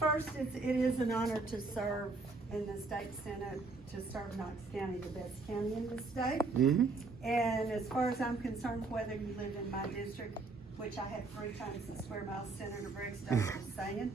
First, it is an honor to serve in the state senate, to serve Knox County, the best county in the state. Mm-hmm. And as far as I'm concerned, whether you live in my district, which I have 3 times the square miles Senator Briggs does, just saying.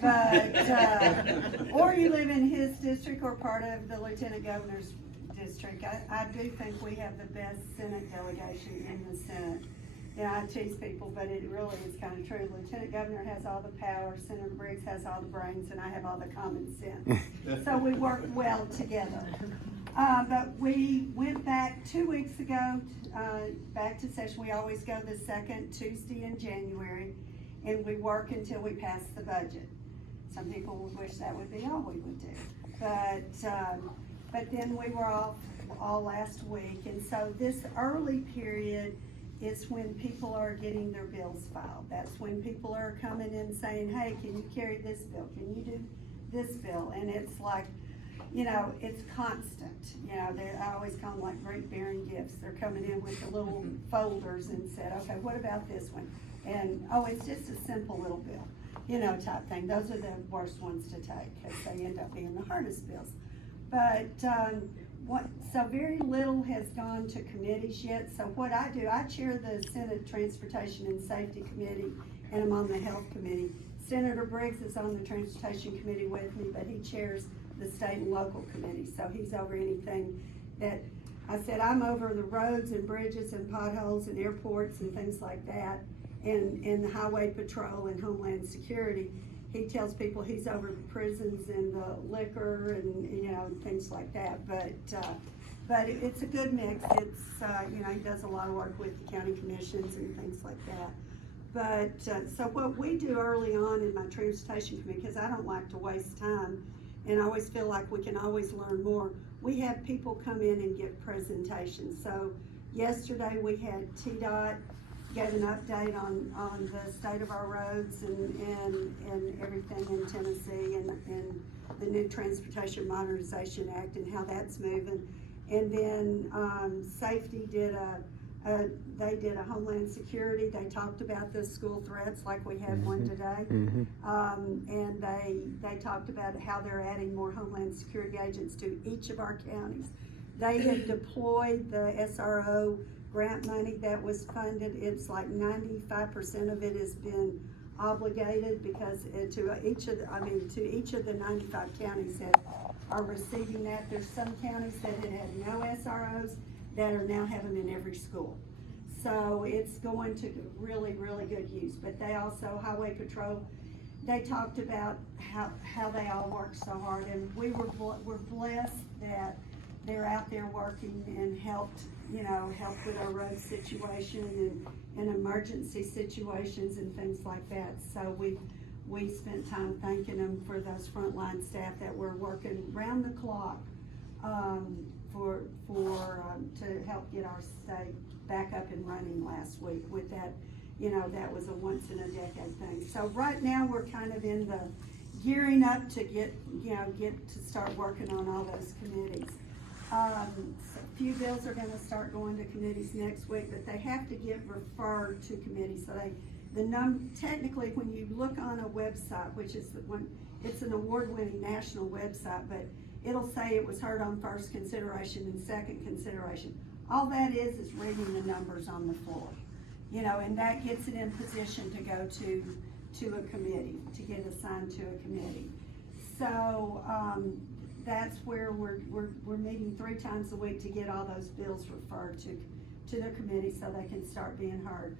But, or you live in his district or part of the Lieutenant Governor's district, I do think we have the best Senate delegation in the Senate. You know, I tease people, but it really is kind of true. Lieutenant Governor has all the power, Senator Briggs has all the brains, and I have all the common sense. So we work well together. But we went back 2 weeks ago, back to session. We always go the second Tuesday in January, and we work until we pass the budget. Some people would wish that would be all we would do. But then we were off all last week, and so this early period is when people are getting their bills filed. That's when people are coming in saying, hey, can you carry this bill? Can you do this bill? And it's like, you know, it's constant. You know, I always call them like great bearing gifts. They're coming in with the little folders and said, okay, what about this one? And, oh, it's just a simple little bill, you know, type thing. Those are the worst ones to take because they end up being the hardest bills. But so very little has gone to committees yet. So what I do, I chair the Senate Transportation and Safety Committee, and I'm on the Health Committee. Senator Briggs is on the Transportation Committee with me, but he chairs the state and local committee. So he's over anything that, I said, I'm over the roads and bridges and potholes and airports and things like that, and the highway patrol and homeland security. He tells people he's over the prisons and the liquor and, you know, things like that. But it's a good mix. It's, you know, he does a lot of work with the county commissions and things like that. But, so what we do early on in my transportation committee, because I don't like to waste time, and I always feel like we can always learn more, we have people come in and give presentations. So yesterday we had TDOT gave an update on the state of our roads and everything in Tennessee and the new Transportation Modernization Act and how that's moving. And then safety did they did a Homeland Security. They talked about the school threats like we had one today. And they talked about how they're adding more Homeland Security agents to each of our counties. They had deployed the SRO grant money that was funded. It's like 95% of it has been obligated because to each of the 95 counties that are receiving that. There's some counties that had no SROs that are now have them in every school. So it's going to really, really good use. But they also, Highway Patrol, they talked about how they all work so hard, and we're blessed that they're out there working and helped with our road situation and emergency situations and things like that. So we spent time thanking them for those frontline staff that were working round the clock to help get our state back up and running last week with that. You know, that was a once in a decade thing. So right now we're kind of in the gearing up to get to start working on all those committees. A few bills are going to start going to committees next week, but they have to get referred to committees. So technically, when you look on a website, which is it's an award-winning national website, but it'll say it was heard on first consideration and second consideration. All that is reading the numbers on the floor, you know, and that gets it in position to go to a committee, to get assigned to a committee. So that's where we're meeting 3 times a week to get all those bills referred to the committee so they can start being heard.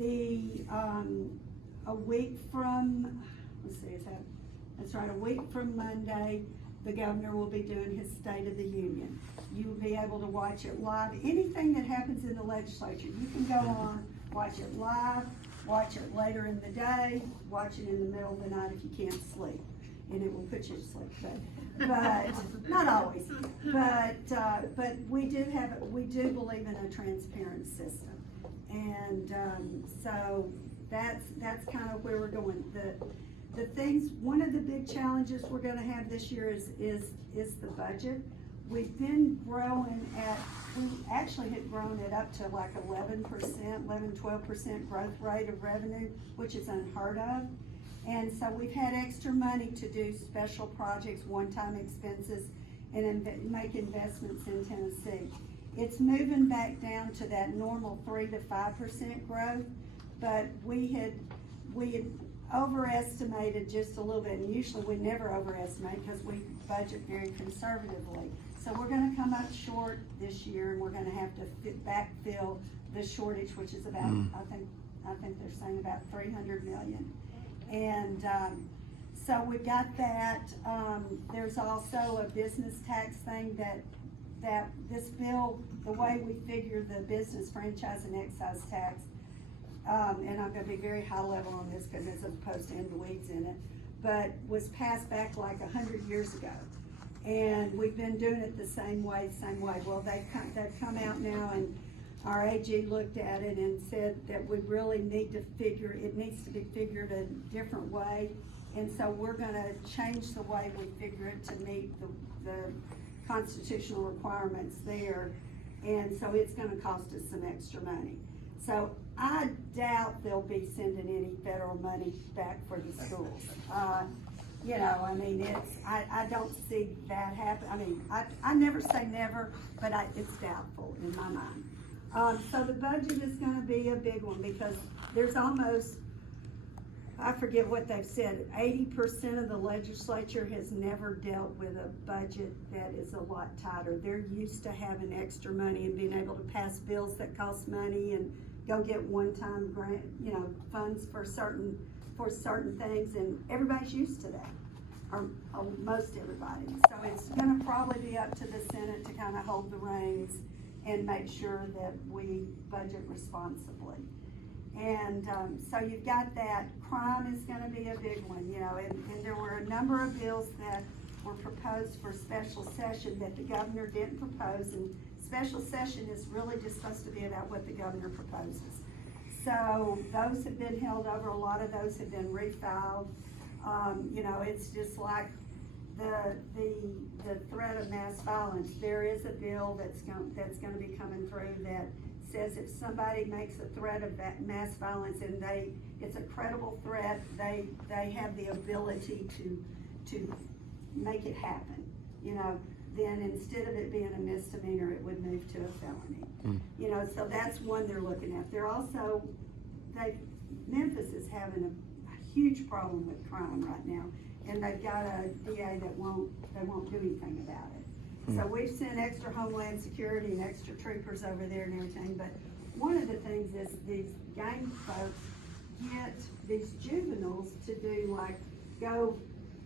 A week from, a week from Monday, the governor will be doing his State of the Union. You will be able to watch it live. Anything that happens in the legislature, you can go on, watch it live, watch it later in the day, watch it in the middle of the night if you can't sleep, and it will put you to sleep. But not always. But we do believe in a transparent system, and so that's kind of where we're going. The things, one of the big challenges we're going to have this year is the budget. We've been growing we actually had grown it up to like 11%, 12% growth rate of revenue, which is unheard of. And so we've had extra money to do special projects, one-time expenses, and make investments in Tennessee. It's moving back down to that normal 3 to 5% growth, but we had overestimated just a little bit, and usually we never overestimate because we budget very conservatively. So we're gonna come up short this year, and we're gonna have to backfill the shortage, which is about, I think they're saying about 300 million. And so we've got that. There's also a business tax thing that this bill, the way we figure the business franchise and excise tax, and I'm gonna be very high level on this because as opposed to in the weeds in it, but was passed back like 100 years ago. And we've been doing it the same way. Well, they've come out now, and our AG looked at it and said that we really need to figure, it needs to be figured a different way. And so we're gonna change the way we figure it to meet the constitutional requirements there. And so it's gonna cost us some extra money. So I doubt they'll be sending any federal money back for the schools. You know, I mean, I don't see that happen. I mean, I never say never, but it's doubtful in my mind. So the budget is gonna be a big one because there's almost, I forget what they've said, 80% of the legislature has never dealt with a budget that is a lot tighter. They're used to having extra money and being able to pass bills that cost money and go get one-time grant, you know, funds for certain things, and everybody's used to that, or most everybody. So it's gonna probably be up to the Senate to kind of hold the reins and make sure that we budget responsibly. And so you've got that. Crime is gonna be a big one, you know, and there were a number of bills that were proposed for special session that the governor didn't propose, and special session is really just supposed to be about what the governor proposes. So those have been held over, a lot of those have been refiled. You know, it's just like the threat of mass violence. There is a bill that's gonna be coming through that says if somebody makes a threat of that mass violence and it's a credible threat, they have the ability to make it happen, you know, then instead of it being a misdemeanor, it would move to a felony. You know, so that's one they're looking at. They're also, Memphis is having a huge problem with crime right now, and they've got a DA that won't do anything about it. So we've sent extra Homeland Security and extra troopers over there and everything, but one of the things is these gang folks get these juveniles to do like, go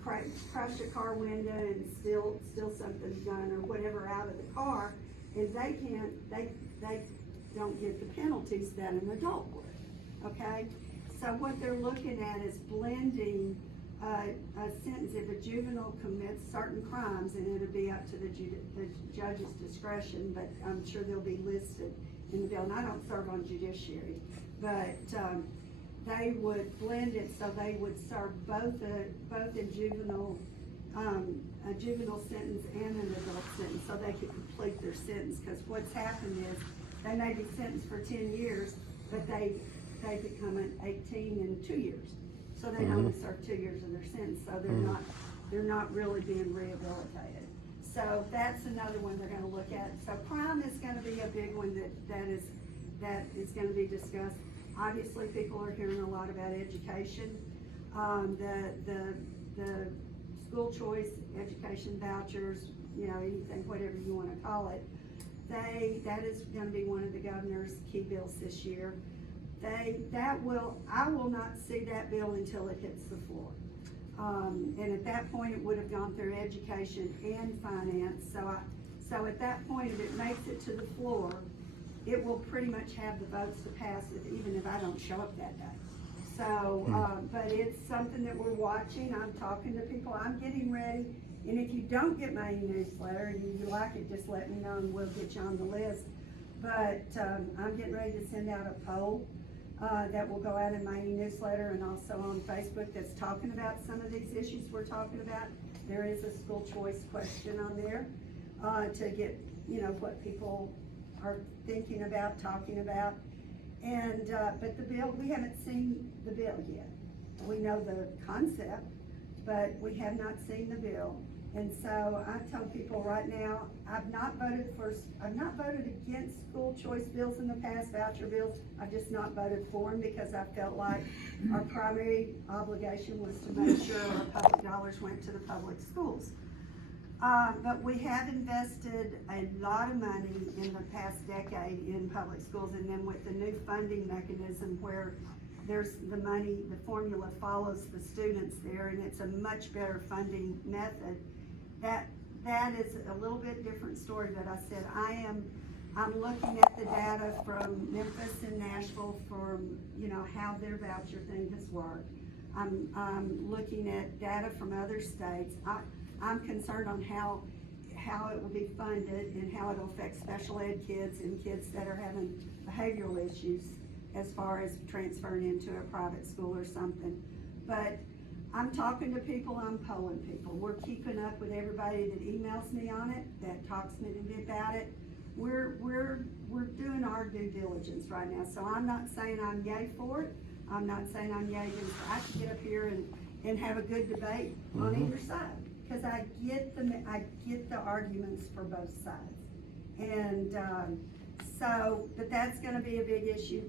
crush a car window and steal something, gun or whatever out of the car, and they don't get the penalties that an adult would, okay? So what they're looking at is blending a sentence if a juvenile commits certain crimes, and it'll be up to the judge's discretion, but I'm sure they'll be listed in the bill. And I don't serve on judiciary, but they would blend it so they would serve both a juvenile sentence and an adult sentence, so they could complete their sentence. Because what's happened is they may be sentenced for 10 years, but they become an 18 in 2 years. So they only serve 2 years of their sentence, so they're not really being rehabilitated. So that's another one they're gonna look at. So crime is gonna be a big one that is gonna be discussed. Obviously, people are hearing a lot about education. The school choice education vouchers, you know, anything, whatever you wanna call it, that is gonna be one of the governor's key bills this year. I will not see that bill until it hits the floor. And at that point, it would have gone through education and finance. So at that point, if it makes it to the floor, it will pretty much have the votes to pass it, even if I don't show up that day. So, but it's something that we're watching. I'm talking to people, I'm getting ready. And if you don't get my newsletter and you like it, just let me know and we'll get you on the list. But I'm getting ready to send out a poll that will go out in my newsletter and also on Facebook that's talking about some of these issues we're talking about. There is a school choice question on there to get, you know, what people are thinking about, talking about. And but the bill, we haven't seen the bill yet. we know the concept, but we have not seen the bill. And so I tell people right now, I've not voted against school choice bills in the past, voucher bills. I've just not voted for them because I felt like our primary obligation was to make sure our public dollars went to the public schools. But we have invested a lot of money in the past decade in public schools, and then with the new funding mechanism where there's the money, the formula follows the students there, and it's a much better funding method. That is a little bit different story, but I said I'm looking at the data from Memphis and Nashville for, you know, how their voucher thing has worked. I'm looking at data from other states. I'm concerned on how it will be funded and how it'll affect special ed kids and kids that are having behavioral issues as far as transferring into a private school or something. But I'm talking to people, I'm polling people. We're keeping up with everybody that emails me on it, that talks to me about it. We're doing our due diligence right now. So I'm not saying I'm yay for it. I'm not saying I'm yay against it. I can get up here and have a good debate on either side, because I get the arguments for both sides. And but that's going to be a big issue.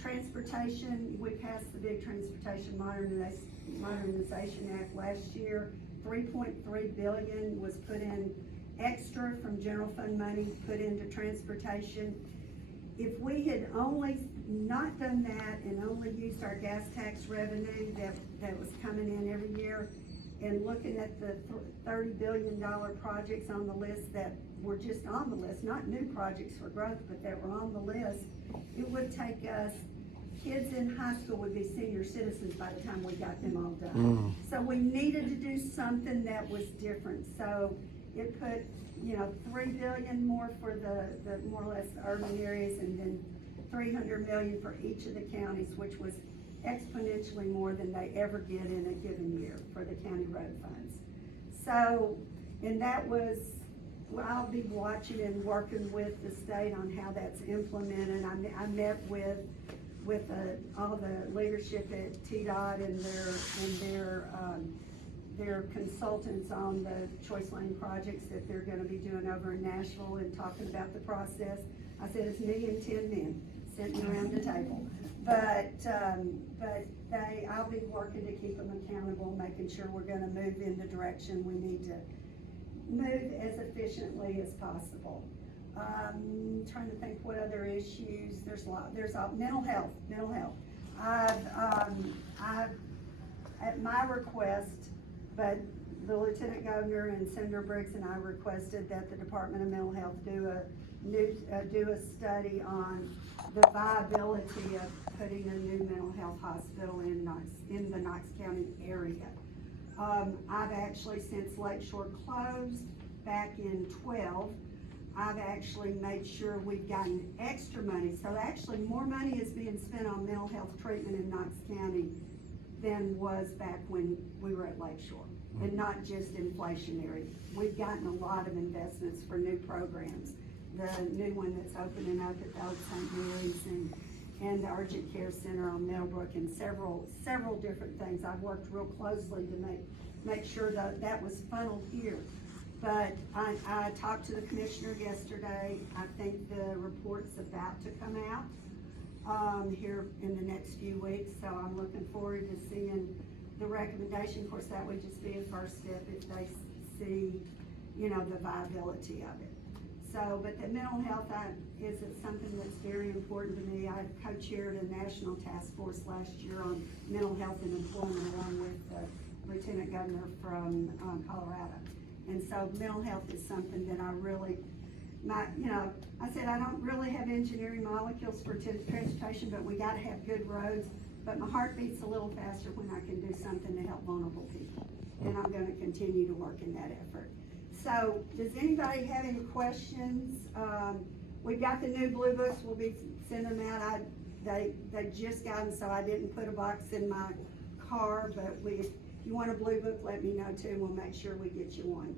Transportation, we passed the big Transportation Modernization Act last year. $3.3 billion was put in extra from general fund money put into transportation. If we had only not done that and only used our gas tax revenue that was coming in every year, and looking at the $30 billion projects on the list that were just on the list, not new projects for growth, but that were on the list, it would take us, kids in high school would be senior citizens by the time we got them all done. So we needed to do something that was different. So it put, you know, $3 billion more for the more or less the urban areas, and then $300 million for each of the counties, which was exponentially more than they ever get in a given year for the county road funds. So, and that was, well, I'll be watching and working with the state on how that's implemented. I met with all the leadership at TDOT and their consultants on the choice lane projects that they're going to be doing over in Nashville, and talking about the process. I said it's me and 10 men sitting around the table. But I'll be working to keep them accountable, making sure we're going to move in the direction we need to move as efficiently as possible. Trying to think what other issues. There's a lot. There's mental health. I've at my request, but the Lieutenant Governor and Senator Briggs and I requested that the Department of Mental Health do a study on the viability of putting a new mental health hospital in the Knox County area. I've actually, since Lakeshore closed back in 12, I've actually made sure we've gotten extra money. So actually more money is being spent on mental health treatment in Knox County than was back when we were at Lakeshore, and not just inflationary. We've gotten a lot of investments for new programs. The new one that's opening up at the Old St. Mary's and the Urgent Care Center on Millbrook, and several different things. I've worked real closely to make sure that was funneled here. But I talked to the commissioner yesterday. I think the report's about to come out here in the next few weeks, so I'm looking forward to seeing the recommendation. Of course, that would just be a first step if they see, you know, the viability of it. So, but the mental health is something that's very important to me. I co-chaired a national task force last year on mental health and employment, along with the Lieutenant Governor from Colorado. And so mental health is something that I really, I said I don't really have engineering molecules for transportation, but we gotta have good roads. But my heart beats a little faster when I can do something to help vulnerable people. And I'm gonna continue to work in that effort. So, does anybody have any questions? We've got the new blue books. We'll be sending them out. They just got them, so I didn't put a box in my car. But if you want a blue book, let me know too. We'll make sure we get you one.